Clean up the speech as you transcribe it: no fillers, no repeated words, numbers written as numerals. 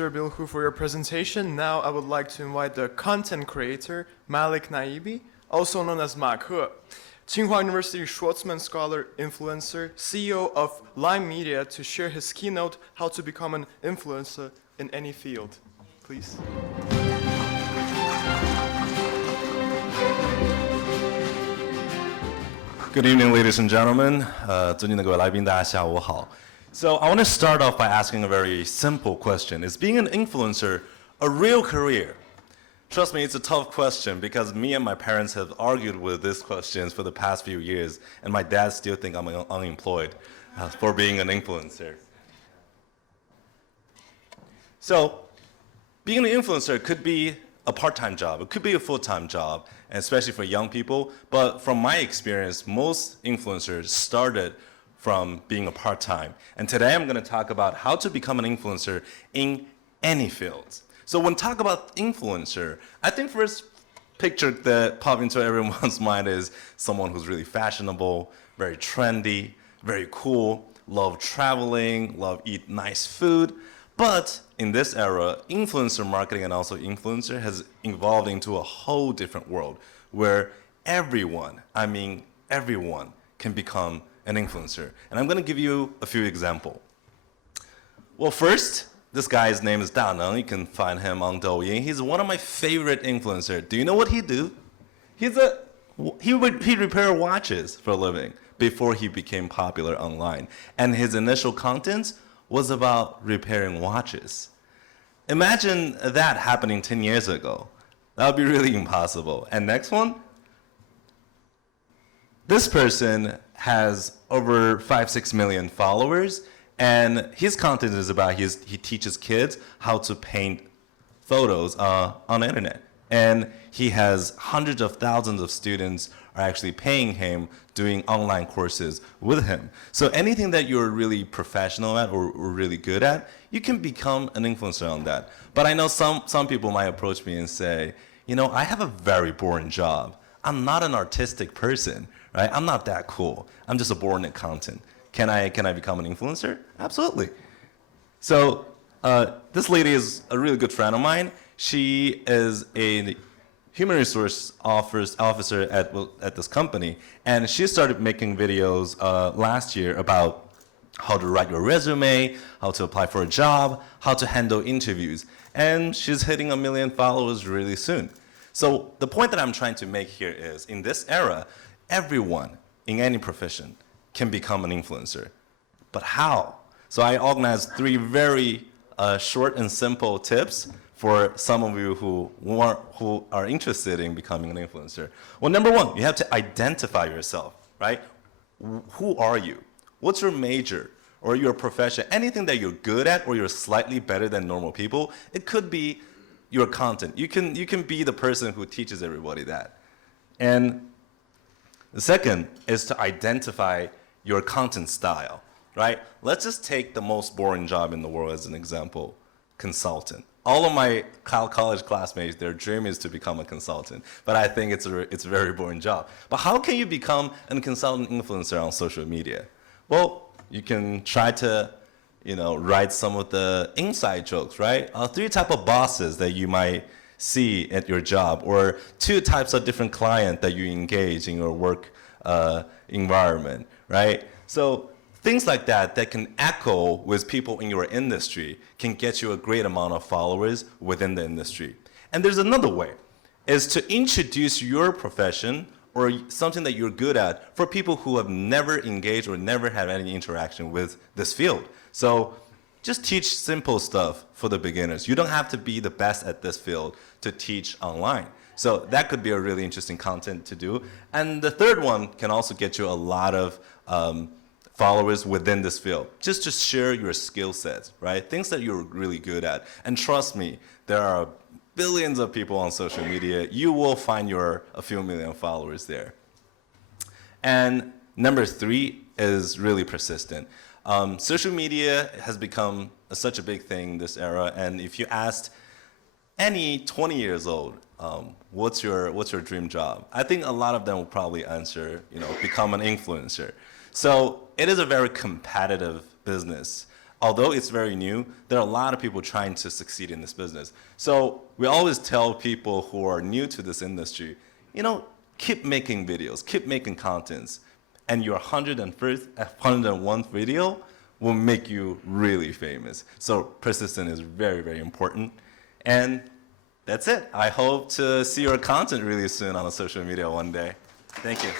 Mr. Bilhu, for your presentation. Now I would like to invite the content creator, Malik Naibi, also known as Ma Ke, Tsinghua University Schwartzman Scholar, influencer, CEO of Lime Media, to share his keynote, How to Become an Influencer in Any Field. Please. Good evening, ladies and gentlemen. 尊敬的各位来宾，大家下午好。So I want to start off by asking a very simple question. Is being an influencer a real career? Trust me, it's a tough question because me and my parents have argued with these questions for the past few years, and my dad still thinks I'm unemployed for being an influencer. So being an influencer could be a part-time job, it could be a full-time job, and especially for young people. But from my experience, most influencers started from being a part-time. And today I'm going to talk about how to become an influencer in any field. So when talk about influencer, I think first picture that pops into everyone's mind is someone who's really fashionable, very trendy, very cool, love traveling, love eat nice food. But in this era, influencer marketing and also influencer has evolved into a whole different world where everyone, I mean everyone, can become an influencer. And I'm going to give you a few examples. Well, first, this guy's name is Da Neng. You can find him on Douyin. He's one of my favorite influencers. Do you know what he do? He repair watches for a living before he became popular online. And his initial content was about repairing watches. Imagine that happening 10 years ago. That would be really impossible. And next one, this person has over 5-6 million followers, and his content is about he teaches kids how to paint photos on the internet. And he has hundreds of thousands of students are actually paying him, doing online courses with him. So anything that you're really professional at or really good at, you can become an influencer on that. But I know some people might approach me and say, you know, I have a very boring job. I'm not an artistic person, right? I'm not that cool. I'm just a boring accountant. Can I become an influencer? Absolutely. So this lady is a really good friend of mine. She is a human resource officer at this company, and she started making videos last year about how to write your resume, how to apply for a job, how to handle interviews, and she's hitting 1 million followers really soon. So the point that I'm trying to make here is, in this era, everyone in any profession can become an influencer. But how? So I organized 3 very short and simple tips for some of you who are interested in becoming an influencer. Well, number 1, you have to identify yourself, right? Who are you? What's your major or your profession? Anything that you're good at or you're slightly better than normal people. It could be your content. You can be the person who teaches everybody that. And the second is to identify your content style, right? Let's just take the most boring job in the world as an example, consultant. All of my college classmates, their dream is to become a consultant, but I think it's a very boring job. But how can you become a consultant influencer on social media? Well, you can try to, you know, write some of the inside jokes, right? 3 types of bosses that you might see at your job, or 2 types of different clients that you engage in your work environment, right? So things like that can echo with people in your industry can get you a great amount of followers within the industry. And there's another way, is to introduce your profession or something that you're good at for people who have never engaged or never had any interaction with this field. So just teach simple stuff for the beginners. You don't have to be the best at this field to teach online. So that could be a really interesting content to do. And the third one can also get you a lot of followers within this field. Just to share your skill sets, right? Things that you're really good at. And trust me, there are billions of people on social media. You will find a few million followers there. And number 3 is really persistent. Social media has become such a big thing this era, and if you asked any 20 years old, what's your dream job? I think a lot of them will probably answer, you know, become an influencer. So it is a very competitive business. although it's very new, there are a lot of people trying to succeed in this business. So we always tell people who are new to this industry, keep making videos, keep making contents, and your 101st video will make you really famous. So persistence is very, very important. And that's it. I hope to see your content really soon on social media one day. Thank you.